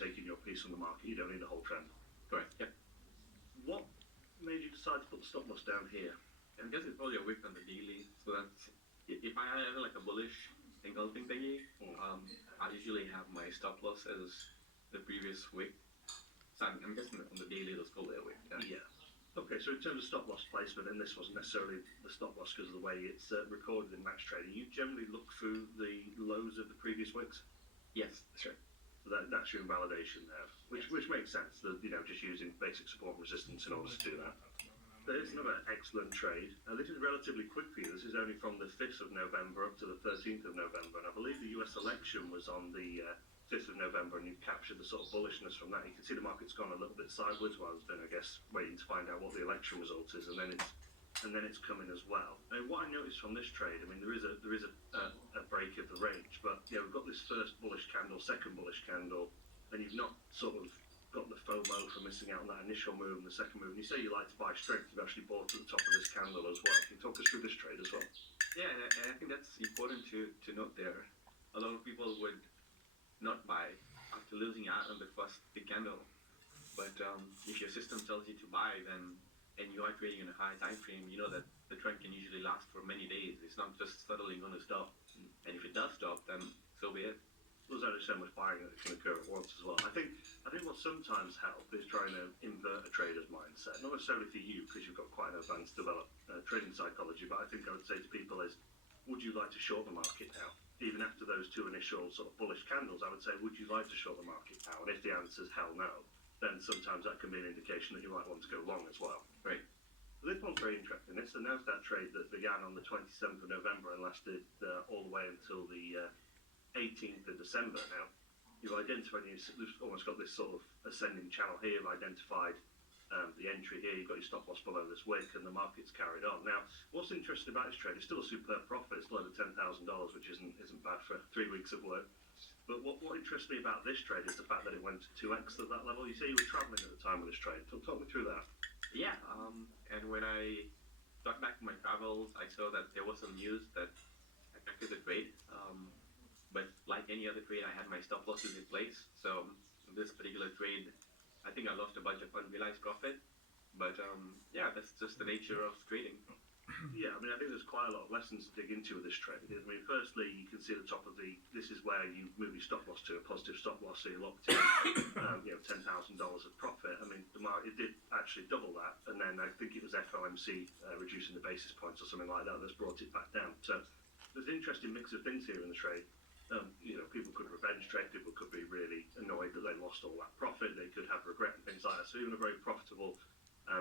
taking your piece on the market. You don't need the whole trend. Correct. Yep. What made you decide to put the stop loss down here? I guess it's probably a wick on the daily. So that's if I had like a bullish engulfing thingy, I usually have my stop loss as the previous wick. So I'm guessing on the daily it'll still be a wick. Yeah. Okay, so in terms of stop loss placement, and this wasn't necessarily the stop loss because of the way it's recorded in match trading, you generally look through the lows of the previous wicks. Yes, that's right. So that's your invalidation there, which makes sense. That just using basic support and resistance in order to do that. There's another excellent trade. This is relatively quick for you. This is only from the 5th of November up to the 13th of November, and I believe the US election was on the 5th of November, and you captured the sort of bullishness from that. You can see the market's gone a little bit sideways while it's been, I guess, waiting to find out what the election result is, and then it's coming as well. And what I noticed from this trade, I mean, there is a break of the range, but yeah, we've got this first bullish candle, second bullish candle, and you've not sort of got the FOMO for missing out on that initial move and the second move. And you say you like to buy strength, you've actually bought at the top of this candle as well. Can you talk us through this trade as well? Yeah, and I think that's important to note there. A lot of people would not buy after losing out on the first big candle. But if your system tells you to buy, then and you are trading in a high time frame, you know that the trend can usually last for many days. It's not just suddenly going to stop. And if it does stop, then so be it. There's only so much buying that can occur at once as well. I think what sometimes helps is trying to invert a trader's mindset. Not necessarily for you, because you've got quite an advanced developed trading psychology, but I think I would say to people is, would you like to short the market now? Even after those two initial sort of bullish candles, I would say, would you like to short the market now? And if the answer is hell no, then sometimes that can be an indication that you might want to go long as well. Right. This one's very interesting. It's the Nasdaq trade that began on the 27th of November and lasted all the way until the 18th of December. Now, you've identified, you've almost got this sort of ascending channel here. You've identified the entry here. You've got your stop loss below this wick, and the market's carried on. Now, what's interesting about this trade? It's still a superb profit. It's still over $10,000, which isn't bad for 3 weeks of work. But what interests me about this trade is the fact that it went to 2x at that level. You say you were traveling at the time of this trade. Talk me through that. Yeah, and when I got back from my travels, I saw that there was some news that affected the trade. But like any other trade, I had my stop losses in place. So this particular trade, I think I lost a bunch of unrealized profit. But yeah, that's just the nature of trading. Yeah, I mean, I think there's quite a lot of lessons to dig into with this trade. I mean, firstly, you can see the top of this is where you move your stop loss to, a positive stop loss, so you're locked in, $10,000 of profit. I mean, the market did actually double that, and then I think it was FOMC reducing the basis points or something like that that's brought it back down. So there's an interesting mix of things here in the trade. People could revenge trade, people could be really annoyed that they lost all that profit, they could have regret and things like that. So even a very profitable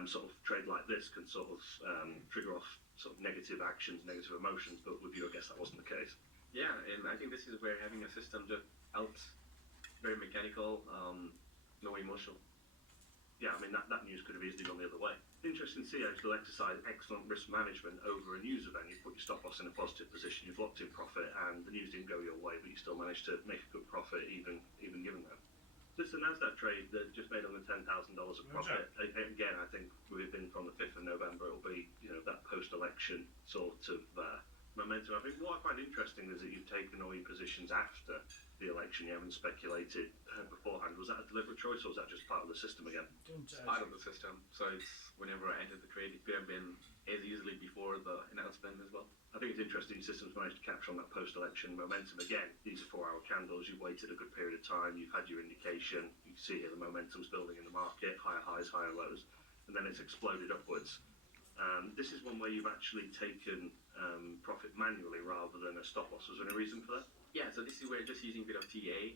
sort of trade like this can sort of trigger off sort of negative actions, negative emotions, but with you, I guess that wasn't the case. Yeah, and I think this is where having a system just helps. Very mechanical, no emotional. Yeah, I mean, that news could have easily gone the other way. Interesting to see how you still exercise excellent risk management over a news event. You put your stop loss in a positive position, you've locked in profit, and the news didn't go your way, but you still managed to make a good profit even given that. This is a Nasdaq trade that just made over $10,000 of profit. Again, I think we've been from the 5th of November. It'll be that post-election sort of momentum. I think what I find interesting is that you've taken all your positions after the election. You haven't speculated beforehand. Was that a deliberate choice, or was that just part of the system again? It's part of the system. So it's whenever I entered the trade, it could have been as easily before the announcement as well. I think it's interesting systems managed to capture on that post-election momentum. Again, these are 4-hour candles. You've waited a good period of time. You've had your indication. You can see here the momentum's building in the market, higher highs, higher lows, and then it's exploded upwards. This is one where you've actually taken profit manually rather than a stop loss. Was there any reason for that? Yeah, so this is where just using a bit of TA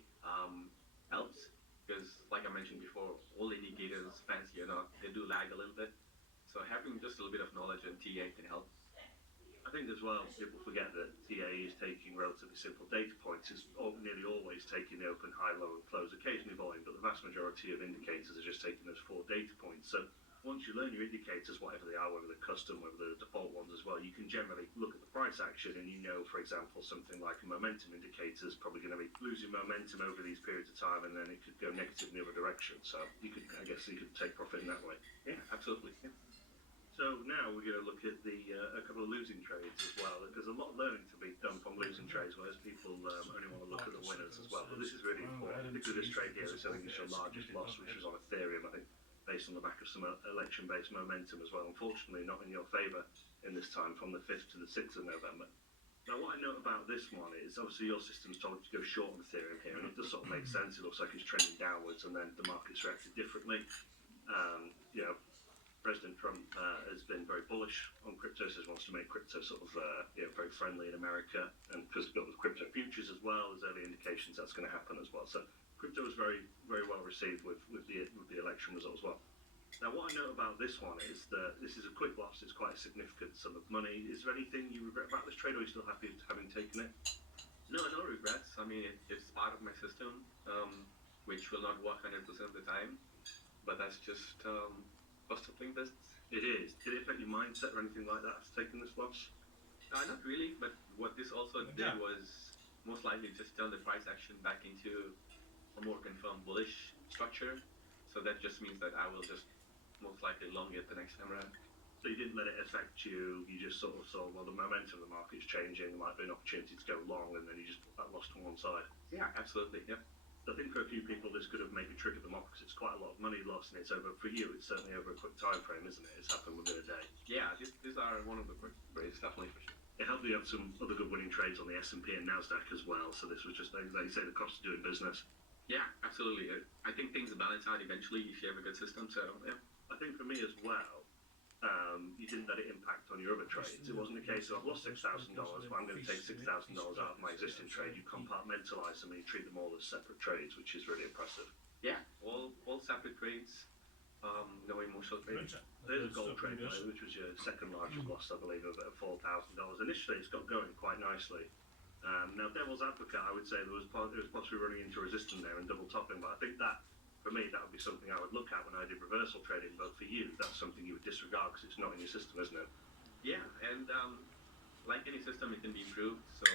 helps, because like I mentioned before, all indicators, fancy or not, they do lag a little bit. So having just a little bit of knowledge on TA can help. I think as well, people forget that TA is taking relatively simple data points. It's nearly always taking the open, high, low, and close, occasionally volume, but the vast majority of indicators are just taking those 4 data points. So once you learn your indicators, whatever they are, whether they're custom, whether they're the default ones as well, you can generally look at the price action and for example, something like a momentum indicator is probably going to be losing momentum over these periods of time, and then it could go negative in the other direction. So I guess you could take profit in that way. Yeah, absolutely. Yeah. So now we're going to look at a couple of losing trades as well. There's a lot of learning to be done from losing trades, whereas people only want to look at the winners as well. But this is really important. Particularly this trade here is, I think, it's your largest loss, which was on Ethereum. I think based on the back of some election-based momentum as well. Unfortunately, not in your favour in this time from the 5th to the 6th of November. Now, what I note about this one is obviously your system's told you to go short on Ethereum here, and it does sort of make sense. It looks like it's trending downwards, and then the market's reacted differently. You know, President Trump has been very bullish on crypto, says wants to make crypto sort of very friendly in America, and because it's built with crypto futures as well, there's early indications that's going to happen as well. So crypto was very, very well received with the election result as well. Now, what I know about this one is that this is a quick loss. It's quite a significant sum of money. Is there anything you regret about this trade, or are you still happy having taken it? No, no regrets. I mean, it's part of my system, which will not work 100% of the time, but that's just cost of doing business. It is. Did it affect your mindset or anything like that after taking this loss? Not really, but what this also did was most likely just turn the price action back into a more confirmed bullish structure. So that just means that I will just most likely long it the next time around. So you didn't let it affect you. You just sort of saw, well, the momentum of the market's changing. There might be an opportunity to go long, and then you just put that loss to one side. Yeah, absolutely. Yeah. I think for a few people this could have maybe triggered them off because it's quite a lot of money lost, and it's over for you. It's certainly over a quick time frame, isn't it? It's happened within a day. Yeah, these are one of the quick trades, definitely for sure. It helped you have some other good winning trades on the S&P and Nasdaq as well. So this was just, like you say, the cost of doing business. Yeah, absolutely. I think things will balance out eventually if you have a good system. So yeah. I think for me as well, you didn't let it impact on your other trades. It wasn't a case of I've lost $6,000, but I'm going to take $6,000 out of my existing trade. You compartmentalise them and you treat them all as separate trades, which is really impressive. Yeah, all separate trades, no emotional trading. There's a gold trade, which was your second largest loss, I believe, of $4,000. Initially, it's got going quite nicely. Now, devil's advocate, I would say there was possibly running into resistance there and double topping, but I think that, for me, that would be something I would look at when I did reversal trading. But for you, that's something you would disregard because it's not in your system, isn't it? Yeah, and like any system, it can be improved. So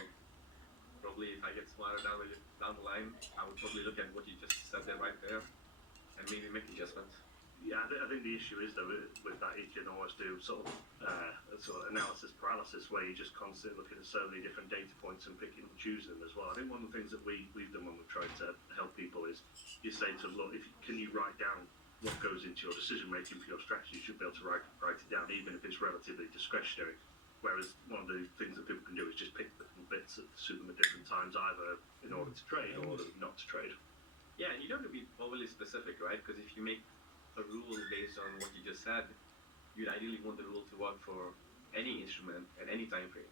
probably if I get smarter down the line, I would probably look at what you just said there right there and maybe make adjustments. Yeah, I think the issue is though with that you can always do sort of analysis paralysis where you're just constantly looking at so many different data points and picking and choosing them as well. I think one of the things that we've done when we've tried to help people is you say to them, look, can you write down what goes into your decision making for your strategy? You should be able to write it down even if it's relatively discretionary. Whereas one of the things that people can do is just pick different bits that suit them at different times, either in order to trade or not to trade. Yeah, and you don't have to be overly specific, right? Because if you make a rule based on what you just said, you'd ideally want the rule to work for any instrument at any time frame.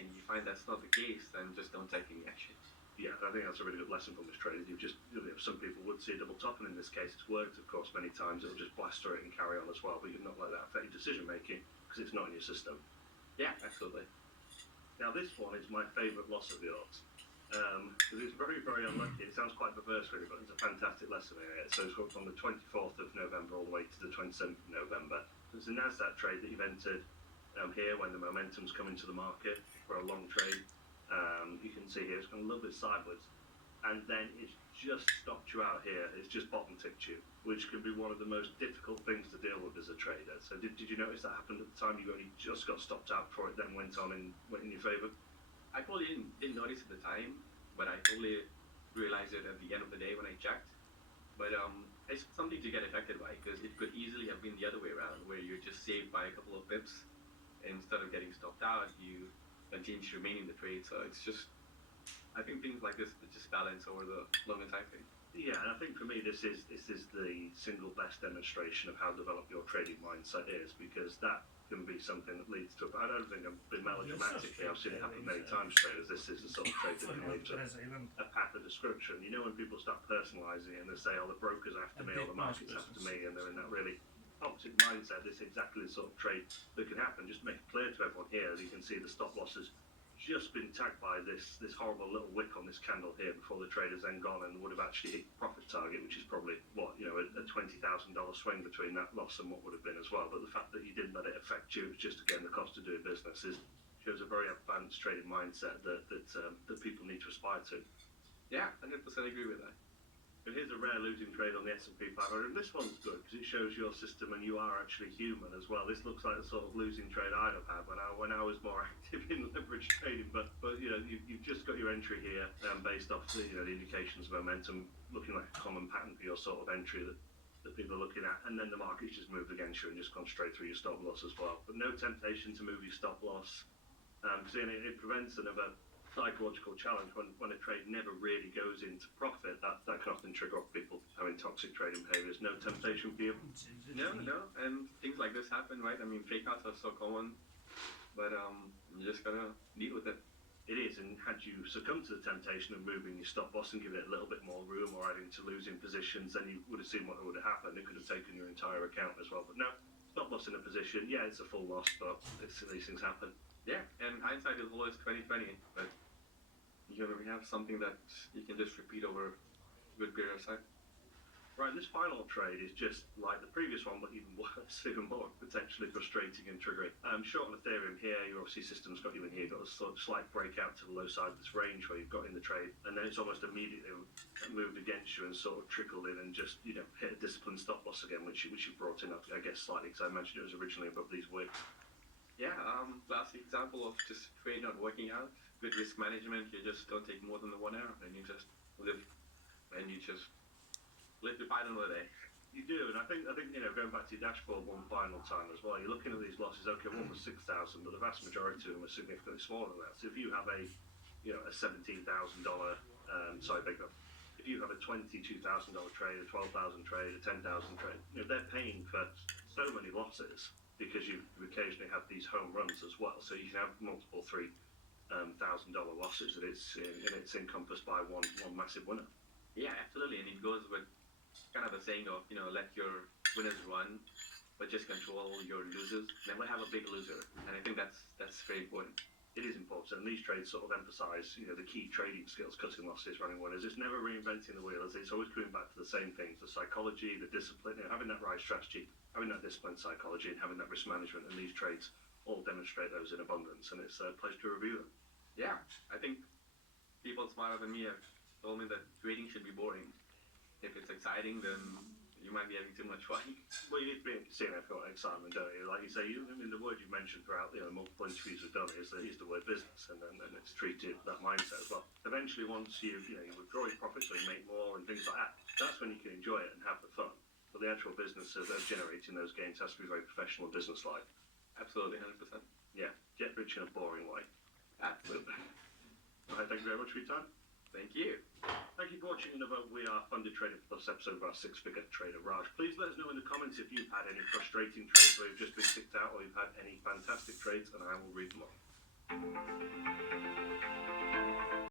And you find that's not the case, then just don't take any action. Yeah, I think that's a really good lesson from this trade. Some people would see a double topping in this case. It's worked, of course, many times. It'll just blaster it and carry on as well, but you'd not let that affect your decision making because it's not in your system. Yeah, absolutely. Now this one is my favourite loss of yours. Because it's very, very unlucky. It sounds quite perverse, really, but it's a fantastic lesson in it. So it's from the 24th of November all the way to the 27th of November. It's a Nasdaq trade that you've entered here when the momentum's coming to the market for a long trade. You can see here it's gone a little bit sideways, and then it's just stopped you out here. It's just bottom ticked you, which can be one of the most difficult things to deal with as a trader. So did you notice that happened at the time? You only just got stopped out before it then went in your favour? I probably didn't notice at the time, but I totally realized it at the end of the day when I checked. But it's something to get affected by because it could easily have been the other way around, where you're just saved by a couple of pips. Instead of getting stopped out, you continue to remain in the trade. So it's just, I think things like this just balance over the longer time frame. Yeah, and I think for me this is the single best demonstration of how developed your trading mindset is, because that can be something that leads to. I don't think I've been melodramatic here. I've seen it happen many times. Traders, this is the sort of trade that can lead to a path of description. You know, when people start personalising and they say, "Oh, the broker's after me, or the market's after me," and they're in that really opposite mindset. This is exactly the sort of trade that can happen. Just make it clear to everyone here that you can see the stop losses just been tagged by this horrible little wick on this candle here before the trade has then gone and would have actually hit the profit target, which is probably a $20,000 swing between that loss and what would have been as well. But the fact that you didn't let it affect you, it's just again the cost of doing business shows a very advanced trading mindset that people need to aspire to. Yeah, 100% agree with that. And here's a rare losing trade on the S&P 500. And this one's good because it shows your system and you are actually human as well. This looks like the sort of losing trade I'd have had when I was more active in leverage trading. But you've just got your entry here based off the the indications of momentum, looking like a common pattern for your sort of entry that people are looking at. And then the market's just moved against you and just gone straight through your stop loss as well. But no temptation to move your stop loss. Because it prevents another psychological challenge when a trade never really goes into profit. That can often trigger off people having toxic trading behaviors. No temptation for you? No, and things like this happen, right? I mean, fake outs are so common, but you just gotta deal with it. It is, and had you succumbed to the temptation of moving your stop loss and giving it a little bit more room or adding to losing positions, then you would have seen what would have happened. It could have taken your entire account as well. But no, stop loss in a position, yeah, it's a full loss, but these things happen. Yeah, and hindsight is always 20/20, but you know, we have something that you can just repeat over a good period of time. Right, this final trade is just like the previous one, but even worse, even more potentially frustrating and triggering. Short on Ethereum here, your obviously system's got you in here, got a sort of slight breakout to the low side of this range where you've got in the trade, and then it's almost immediately moved against you and sort of trickled in and just hit a disciplined stop loss again, which you brought in, I guess, slightly because I mentioned it was originally above these wicks. Yeah, classic example of just trade not working out. Good risk management, you just don't take more than the 1 hour, and you just live your final day. You do, and I think going back to your dashboard one final time as well, you're looking at these losses. Okay, one was 6,000, but the vast majority of them are significantly smaller than that. So if you have a $17,000, if you have a $22,000 trade, a $12,000 trade, a $10,000 trade, they're paying for so many losses because you occasionally have these home runs as well. So you can have multiple $3,000 losses, and it's encompassed by one massive winner. Yeah, absolutely, and it goes with kind of the saying of let your winners run, but just control your losers. Never have a big loser, and I think that's very important. It is important, and these trades sort of emphasise the key trading skills: cutting losses, running winners. It's never reinventing the wheel. It's always coming back to the same things: the psychology, the discipline, having that right strategy, having that disciplined psychology, and having that risk management. And these trades all demonstrate those in abundance, and it's a pleasure to review them. Yeah, I think people smarter than me have told me that trading should be boring. If it's exciting, then you might be having too much fun. Well, you need to be seeing it for excitement, don't you? Like you say, the word you've mentioned throughout multiple interviews we've done is the word business, and it's treated that mindset as well. Eventually, once you withdraw your profits or you make more and things like that, that's when you can enjoy it and have the fun. But the actual business of generating those gains has to be very professional and business-like. Absolutely, 100%. Yeah, get rich in a boring way. Absolutely. All right, thank you very much for your time. Thank you. Thank you for watching another We Are Funded Trader Plus episode of our six-figure trader Raj. Please let us know in the comments if you've had any frustrating trades where you've just been kicked out, or you've had any fantastic trades, and I will read them all.